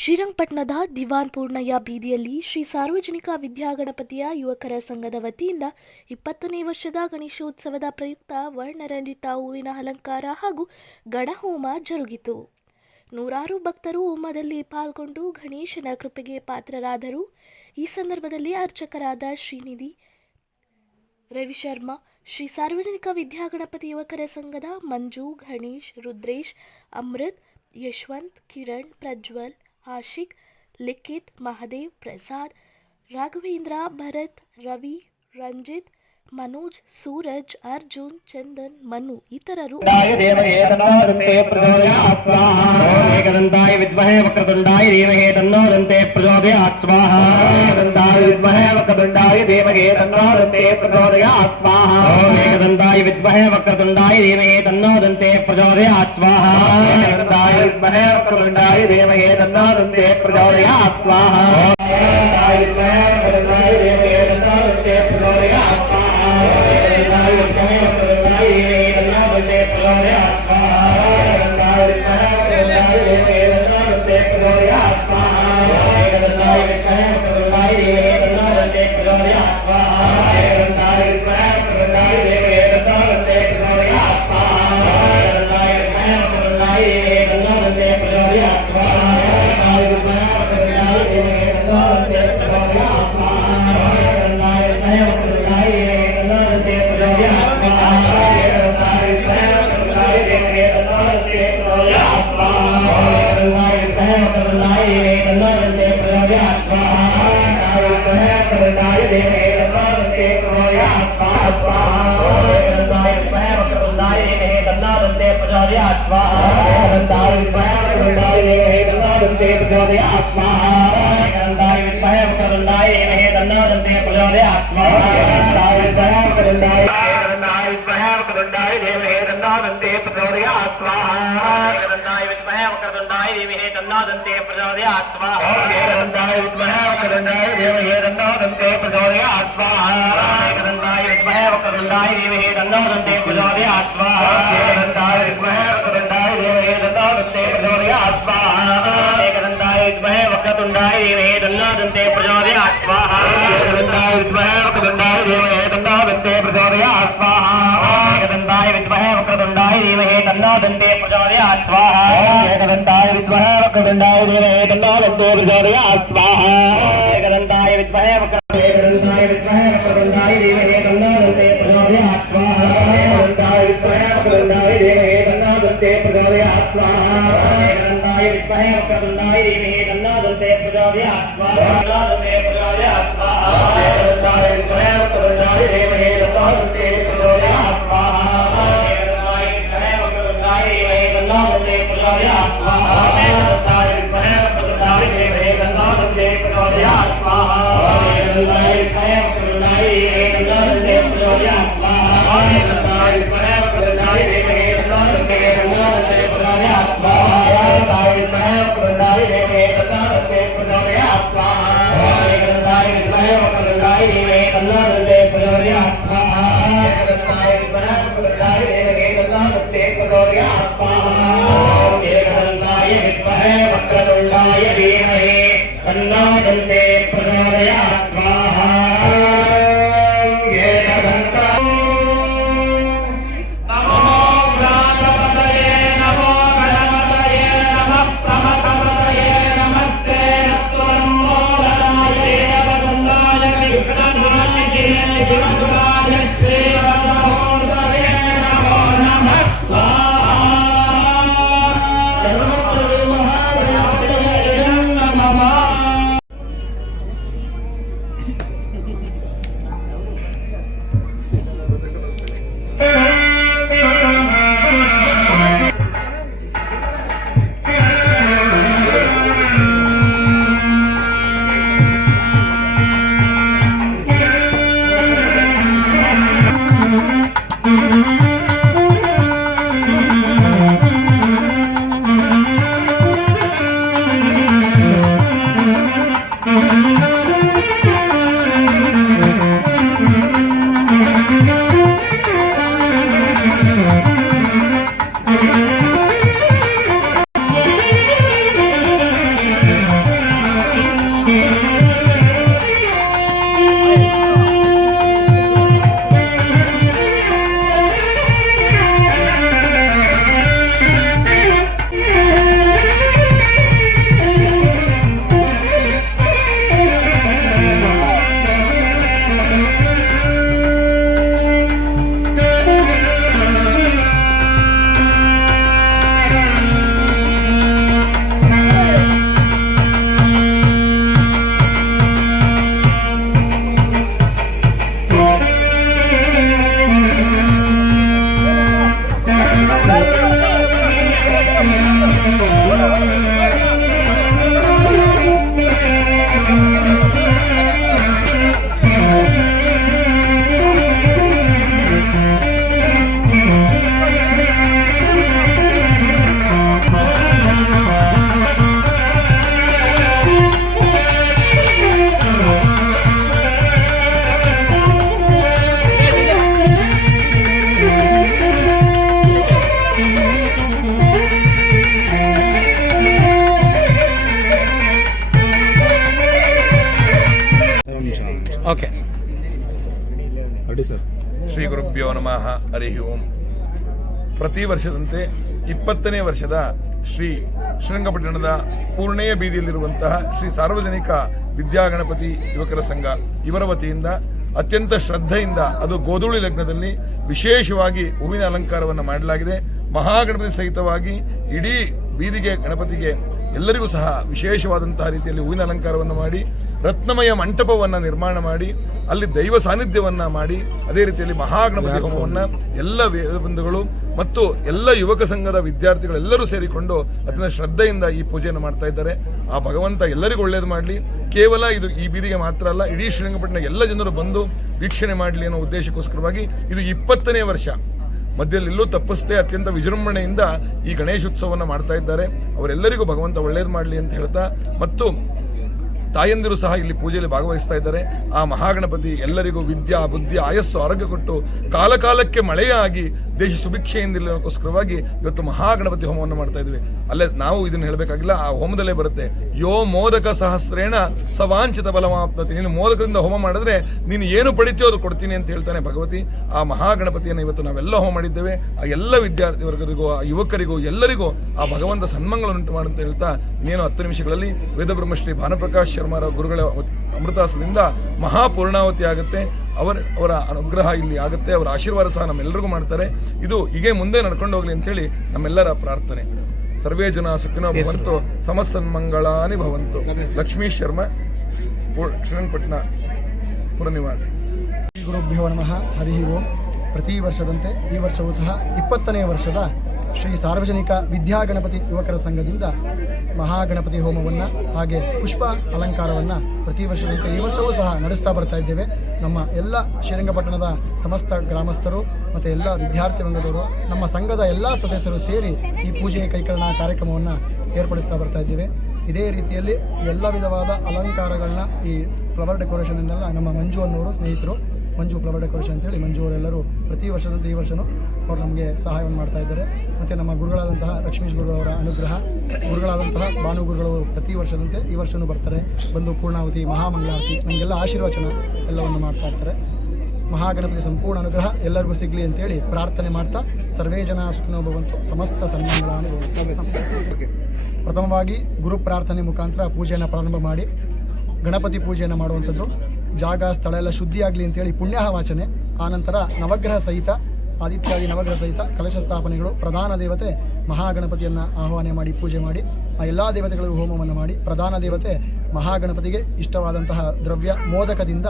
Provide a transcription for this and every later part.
ಶ್ರೀರಂಗಪಟ್ಟಣದ ದಿವಾನ್ ಪೂರ್ಣಯ್ಯ ಬೀದಿಯಲ್ಲಿ ಶ್ರೀ ಸಾರ್ವಜನಿಕ ವಿದ್ಯಾಗಣಪತಿಯ ಯುವಕರ ಸಂಘದ ವತಿಯಿಂದ 20ನೇ ವರ್ಷದ ಗಣೇಶೋತ್ಸವದ ಪ್ರಯುಕ್ತ ವರ್ಣರಂಜಿತ ಹೂವಿನ ಅಲಂಕಾರ ಹಾಗೂ ಗಣಹೋಮ ಜರುಗಿತು. ನೂರಾರು ಭಕ್ತರು ಹೋಮದಲ್ಲಿ ಪಾಲ್ಗೊಂಡು ಗಣೇಶನ ಕೃಪೆಗೆ ಪಾತ್ರರಾದರು. ಈ ಸಂದರ್ಭದಲ್ಲಿ ಅರ್ಚಕರಾದ ಶ್ರೀನಿಧಿ, ರವಿಶರ್ಮಾ, ಶ್ರೀ ಸಾರ್ವಜನಿಕ ವಿದ್ಯಾಗಣಪತಿ ಯುವಕರ ಸಂಘದ ಮಂಜು, ಗಣೇಶ್, ರುದ್ರೇಶ್, ಅಮೃತ್, ಯಶವಂತ್, ಕಿರಣ್, ಪ್ರಜ್ವಲ್, ಆಶಿಕ್, ಲಿಖಿತ್, ಮಹದೇವ್, ಪ್ರಸಾದ್, ರಾಘವೇಂದ್ರ, ಭರತ್, ರವಿ, ರಂಜಿತ್, ಮನೋಜ್, ಸೂರಜ್, ಅರ್ಜುನ್, ಚಂದನ್, ಮನು ಇತರರು ಏಕದಂತಾಯ ವಿದ್ಮಹೇ ವಕ್ರತುಂಡಾಯ ಧೀಮಹಿ ತನ್ನೋ ದಂತೆ ಪ್ರಚೋದಯಾತ್ ಸ್ವಾಹಾ. ಏಕದಂತಾಯ ವಿದ್ಮಹೇ ವಕ್ರತುಂಡಾಯ ಧೀಮಹಿ ತನ್ನೋ ದಂತೆ ಪ್ರಚೋದಯಾತ್ ಸ್ವಾಹಾ. ಏಕದಂತಾಯ ವಿದ್ಮಹೇ ವಕ್ರತುಂಡಾಯ ಧೀಮಹಿ ತನ್ನೋ ದಂತೆ ಪ್ರಚೋದಯಾತ್ ಸ್ವಾಹಾ. ಏಕದಂತಾಯ ವಿದ್ಮಹೇ ವಕ್ರತುಂಡಾಯ ಧೀಮಹಿ ತನ್ನೋ ದಂತೆ ಪ್ರಚೋದಯಾತ್ ಸ್ವಾಹಾ. ಏಕದಂತಾಯ ವಿದ್ಮಹೇ ವಕ್ರತುಂಡಾಯ ಧೀಮಹಿ ತನ್ನೋ ದಂತೆ ಪ್ರಚೋದಯಾತ್ ಸ್ವಾಹಾ. ಓಕೆ ಶ್ರೀ ಗುರುಭ್ಯೋ ನಮಃ ಹರಿ ಓಂ. ಪ್ರತಿ ವರ್ಷದಂತೆ 20ನೇ ವರ್ಷದ ಶ್ರೀರಂಗಪಟ್ಟಣದ ಪೂರ್ಣೆಯ ಬೀದಿಯಲ್ಲಿರುವಂತಹ ಶ್ರೀ ಸಾರ್ವಜನಿಕ ವಿದ್ಯಾಗಣಪತಿ ಯುವಕರ ಸಂಘ ಇವರ ವತಿಯಿಂದ ಅತ್ಯಂತ ಶ್ರದ್ಧೆಯಿಂದ ಅದು ಗೋಧೂಳಿ ಲಗ್ನದಲ್ಲಿ ವಿಶೇಷವಾಗಿ ಹೂವಿನ ಅಲಂಕಾರವನ್ನು ಮಾಡಲಾಗಿದೆ. ಮಹಾಗಣಪತಿ ಸಹಿತವಾಗಿ ಇಡೀ ಬೀದಿಗೆ ಗಣಪತಿಗೆ ಎಲ್ಲರಿಗೂ ಸಹ ವಿಶೇಷವಾದಂತಹ ರೀತಿಯಲ್ಲಿ ಹೂವಿನ ಅಲಂಕಾರವನ್ನು ಮಾಡಿ ರತ್ನಮಯ ಮಂಟಪವನ್ನು ನಿರ್ಮಾಣ ಮಾಡಿ ಅಲ್ಲಿ ದೈವ ಸಾನ್ನಿಧ್ಯವನ್ನು ಮಾಡಿ ಅದೇ ರೀತಿಯಲ್ಲಿ ಮಹಾಗಣಪತಿ ಹೋಮವನ್ನು ಎಲ್ಲ ವೇದಬಂಧುಗಳು ಮತ್ತು ಎಲ್ಲ ಯುವಕ ಸಂಘದ ವಿದ್ಯಾರ್ಥಿಗಳೆಲ್ಲರೂ ಸೇರಿಕೊಂಡು ಅತ್ಯಂತ ಶ್ರದ್ಧೆಯಿಂದ ಈ ಪೂಜೆಯನ್ನು ಮಾಡ್ತಾ ಇದ್ದಾರೆ. ಆ ಭಗವಂತ ಎಲ್ಲರಿಗೂ ಒಳ್ಳೇದು ಮಾಡಲಿ. ಕೇವಲ ಇದು ಈ ಬೀದಿಗೆ ಮಾತ್ರ ಅಲ್ಲ, ಇಡೀ ಶ್ರೀರಂಗಪಟ್ಟಣ ಎಲ್ಲ ಜನರು ಬಂದು ವೀಕ್ಷಣೆ ಮಾಡಲಿ ಅನ್ನೋ ಉದ್ದೇಶಕ್ಕೋಸ್ಕರವಾಗಿ ಇದು 20ನೇ ವರ್ಷ. ಮಧ್ಯದಲ್ಲೂ ತಪ್ಪಿಸದೆ ಅತ್ಯಂತ ವಿಜೃಂಭಣೆಯಿಂದ ಈ ಗಣೇಶೋತ್ಸವವನ್ನು ಮಾಡ್ತಾ ಇದ್ದಾರೆ. ಅವರೆಲ್ಲರಿಗೂ ಭಗವಂತ ಒಳ್ಳೇದು ಮಾಡಲಿ ಅಂತ ಹೇಳ್ತಾ, ಮತ್ತು ತಾಯಂದಿರು ಸಹ ಇಲ್ಲಿ ಪೂಜೆಯಲ್ಲಿ ಭಾಗವಹಿಸ್ತಾ ಇದ್ದಾರೆ. ಆ ಮಹಾಗಣಪತಿ ಎಲ್ಲರಿಗೂ ವಿದ್ಯಾ ಬುದ್ಧಿ ಆಯಸ್ಸು ಆರೋಗ್ಯ ಕೊಟ್ಟು ಕಾಲಕಾಲಕ್ಕೆ ಮಳೆಯಾಗಿ ದೇಶ ಸುಭಿಕ್ಷೆಯಿಂದಿಲ್ಲಕ್ಕೋಸ್ಕರವಾಗಿ ಇವತ್ತು ಮಹಾಗಣಪತಿ ಹೋಮವನ್ನು ಮಾಡ್ತಾ ಇದ್ವಿ. ಅಲ್ಲೇ ನಾವು ಇದನ್ನು ಹೇಳಬೇಕಾಗಿಲ್ಲ, ಆ ಹೋಮದಲ್ಲೇ ಬರುತ್ತೆ, ಯೋ ಮೋದಕ ಸಹಸ್ರೇಣ ಸವಾಂಚಿತ ಬಲಮಾಪ್ನತಿ. ನೀನು ಮೋದಕದಿಂದ ಹೋಮ ಮಾಡಿದ್ರೆ ನೀನು ಏನು ಪಡಿತೀಯೋ ಅದು ಕೊಡ್ತೀನಿ ಅಂತ ಹೇಳ್ತಾನೆ ಭಗವತಿ. ಆ ಮಹಾಗಣಪತಿಯನ್ನು ಇವತ್ತು ನಾವೆಲ್ಲ ಹೋಮ ಮಾಡಿದ್ದೇವೆ. ಆ ಎಲ್ಲ ವಿದ್ಯಾರ್ಥಿ ವರ್ಗರಿಗೂ ಆ ಯುವಕರಿಗೂ ಎಲ್ಲರಿಗೂ ಆ ಭಗವಂತ ಸನ್ಮಂಗಳನ್ನುಂಟು ಮಾಡಂತ ಹೇಳ್ತಾ, ಇನ್ನೇನು 10 ನಿಮಿಷಗಳಲ್ಲಿ ವೇದಬ್ರಹ್ಮಶ್ರೀ ಭಾನುಪ್ರಕಾಶ್ ಶರ್ಮಾರ ಗುರುಗಳ ಅಮೃತಾಸದಿಂದ ಮಹಾಪೂರ್ಣಾವತಿ ಆಗುತ್ತೆ. ಅವರ ಅನುಗ್ರಹ ಇಲ್ಲಿ ಆಗುತ್ತೆ. ಅವರ ಆಶೀರ್ವಾದ ಸಹ ನಮ್ಮೆಲ್ಲರಿಗೂ ಮಾಡ್ತಾರೆ. ಇದು ಹೀಗೆ ಮುಂದೆ ನಡ್ಕೊಂಡು ಹೋಗ್ಲಿ ಅಂತೇಳಿ ನಮ್ಮೆಲ್ಲರ ಪ್ರಾರ್ಥನೆ. ಸರ್ವೇ ಜನ ಸುಖಿನೋ ಭವಂತು, ಸಮಸನ್ಮಂಗಳಾನಿ ಭವಂತು. ಲಕ್ಷ್ಮೀ ಶರ್ಮಾ, ಶ್ರೀರಂಗಪಟ್ಟಣ ಪುರನಿವಾಸಿ. ಗುರುಭ್ಯೋ ನಮಃ ಹರಿ ಓಂ. ಪ್ರತಿ ವರ್ಷದಂತೆ ಈ ವರ್ಷವೂ ಸಹ 20ನೇ ವರ್ಷದ ಶ್ರೀ ಸಾರ್ವಜನಿಕ ವಿದ್ಯಾಗಣಪತಿ ಯುವಕರ ಸಂಘದಿಂದ ಮಹಾಗಣಪತಿ ಹೋಮವನ್ನು ಹಾಗೆ ಪುಷ್ಪ ಅಲಂಕಾರವನ್ನು ಪ್ರತಿ ವರ್ಷದಂತೆ ಈ ವರ್ಷವೂ ಸಹ ನಡೆಸ್ತಾ ಬರ್ತಾ ಇದ್ದೇವೆ. ನಮ್ಮ ಎಲ್ಲ ಶ್ರೀರಂಗಪಟ್ಟಣದ ಸಮಸ್ತ ಗ್ರಾಮಸ್ಥರು ಮತ್ತು ಎಲ್ಲ ವಿದ್ಯಾರ್ಥಿ ವರ್ಗದವರು, ನಮ್ಮ ಸಂಘದ ಎಲ್ಲ ಸದಸ್ಯರು ಸೇರಿ ಈ ಪೂಜೆ ಕೈಕರಣ ಕಾರ್ಯಕ್ರಮವನ್ನು ಏರ್ಪಡಿಸ್ತಾ ಬರ್ತಾ ಇದ್ದೇವೆ. ಇದೇ ರೀತಿಯಲ್ಲಿ ಎಲ್ಲ ವಿಧವಾದ ಅಲಂಕಾರಗಳನ್ನ ಈ ಫ್ಲವರ್ ಡೆಕೋರೇಷನ್ ಇಂದೆಲ್ಲ ನಮ್ಮ ಮಂಜು ಅನ್ನೋರು ಸ್ನೇಹಿತರು, ಮಂಜು ಫ್ಲವರ್ ಡೆಕೋರೇಷನ್ ಅಂತೇಳಿ ಮಂಜು ಅವರೆಲ್ಲರೂ ಪ್ರತಿ ವರ್ಷದಂತೆ ಈ ವರ್ಷವೂ ಅವರು ನಮಗೆ ಸಹಾಯವನ್ನು ಮಾಡ್ತಾ ಇದ್ದಾರೆ. ಮತ್ತು ನಮ್ಮ ಗುರುಗಳಾದಂತಹ ಲಕ್ಷ್ಮೀಶ್ ಗುರುಗಳವರ ಅನುಗ್ರಹ, ಗುರುಗಳಾದಂತಹ ಭಾನು ಗುರುಗಳು ಪ್ರತಿ ವರ್ಷದಂತೆ ಈ ವರ್ಷವೂ ಬರ್ತಾರೆ, ಬಂದು ಪೂರ್ಣಾವತಿ ಮಹಾಮಂಗಳಾರತಿ ನಮಗೆಲ್ಲ ಆಶೀರ್ವಚನ ಎಲ್ಲವನ್ನು ಮಾಡ್ತಾ ಇರ್ತಾರೆ. ಮಹಾಗಣಪತಿ ಸಂಪೂರ್ಣ ಅನುಗ್ರಹ ಎಲ್ಲರಿಗೂ ಸಿಗಲಿ ಅಂತೇಳಿ ಪ್ರಾರ್ಥನೆ ಮಾಡ್ತಾ, ಸರ್ವೇ ಜನ ಸುಖಿನೋ ಭವಂತು, ಸಮಸ್ತ ಸನ್ಮಂಗಳಾನಿ ಭವಂತು. ಪ್ರಥಮವಾಗಿ ಗುರು ಪ್ರಾರ್ಥನೆ ಮುಖಾಂತರ ಪೂಜೆಯನ್ನು ಪ್ರಾರಂಭ ಮಾಡಿ ಗಣಪತಿ ಪೂಜೆಯನ್ನು ಮಾಡುವಂಥದ್ದು. ಜಾಗ ಸ್ಥಳ ಎಲ್ಲ ಶುದ್ಧಿಯಾಗಲಿ ಅಂತೇಳಿ ಪುಣ್ಯಾಹವಾಚನೆ. ಆನಂತರ ನವಗ್ರಹ ಸಹಿತ ಆದಿತ್ಯಾದಿ ನವಗ್ರಹ ಸಹಿತ ಕಲಶ ಸ್ಥಾಪನೆಗಳು, ಪ್ರಧಾನ ದೇವತೆ ಮಹಾಗಣಪತಿಯನ್ನು ಆಹ್ವಾನ ಮಾಡಿ ಪೂಜೆ ಮಾಡಿ ಆ ಎಲ್ಲ ದೇವತೆಗಳಿಗೂ ಹೋಮವನ್ನು ಮಾಡಿ, ಪ್ರಧಾನ ದೇವತೆ ಮಹಾಗಣಪತಿಗೆ ಇಷ್ಟವಾದಂತಹ ದ್ರವ್ಯ ಮೋದಕದಿಂದ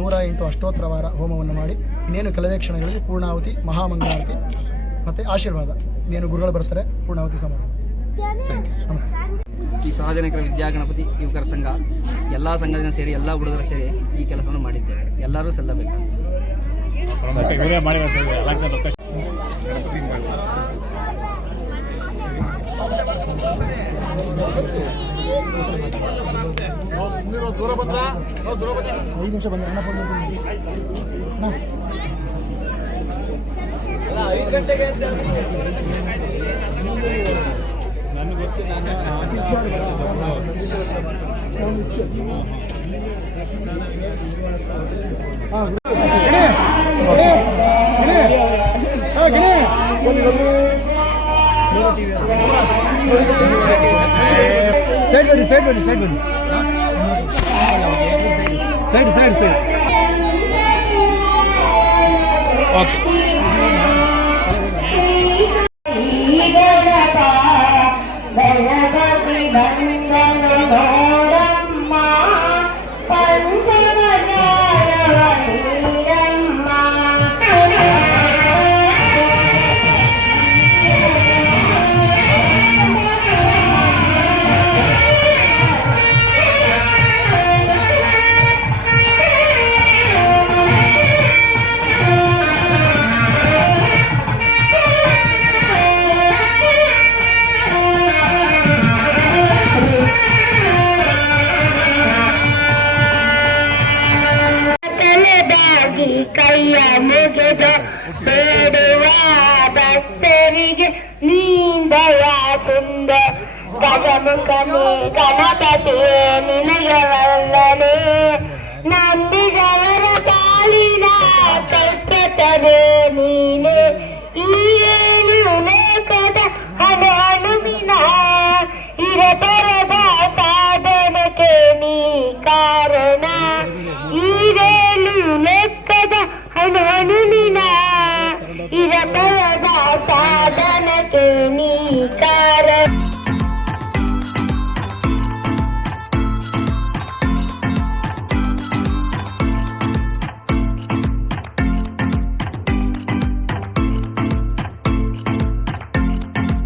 108 ಅಷ್ಟೋತ್ತರವಾರ ಹೋಮವನ್ನು ಮಾಡಿ, ಇನ್ನೇನು ಕೆಲವೇ ಕ್ಷಣಗಳಲ್ಲಿ ಪೂರ್ಣಾವತಿ ಮಹಾಮಂಗಳಾರತಿ ಮತ್ತು ಆಶೀರ್ವಾದ. ಇನ್ನೇನು ಗುರುಗಳು ಬರ್ತಾರೆ, ಪೂರ್ಣಾವತಿ ಸಮಾರಂಭ. ನಮಸ್ತೆ. ಈ ಸಾರ್ವಜನಿಕರ ವಿದ್ಯಾಗಣಪತಿ ಯುವಕರ ಸಂಘ ಎಲ್ಲ ಸಂಘದಿಂದ ಸೇರಿ ಎಲ್ಲ ಹುಡುಗರು ಸೇರಿ ಈ ಕೆಲಸವನ್ನು ಮಾಡಿದ್ದೇವೆ. ಎಲ್ಲರೂ ಸಲ್ಲಬೇಕು. ದೂರ ಬಂದ್ರ 5 ನಿಮಿಷ ಬಂದ ಅಣ್ಣ 5 ಗಂಟೆಗೆ ನನಗೆ ಗೊತ್ತು. Side okay. ಕೈಯ ಮುಗಿದ ಬೇಡುವ ಭಕ್ತರಿಗೆ ನೀಂದಯ ಕುಂದ ಗಜಮುಖನೇ ಗಣಪತಿ ನಿನಗೆ ವಲ್ಲನೆ ನಂಬಿದವ ಕರೆ ನೀನೆ ಈ ಏಳು ಲೇಖದ ಅಣು ಅಣುವಿನ ಇರತರದ ಸಾಧನಕ್ಕೆ ನೀ ಕಾರಣ ಈರೇಳು ಲೆಕ್ಕದ ಅಣು ಅಣುವಿನ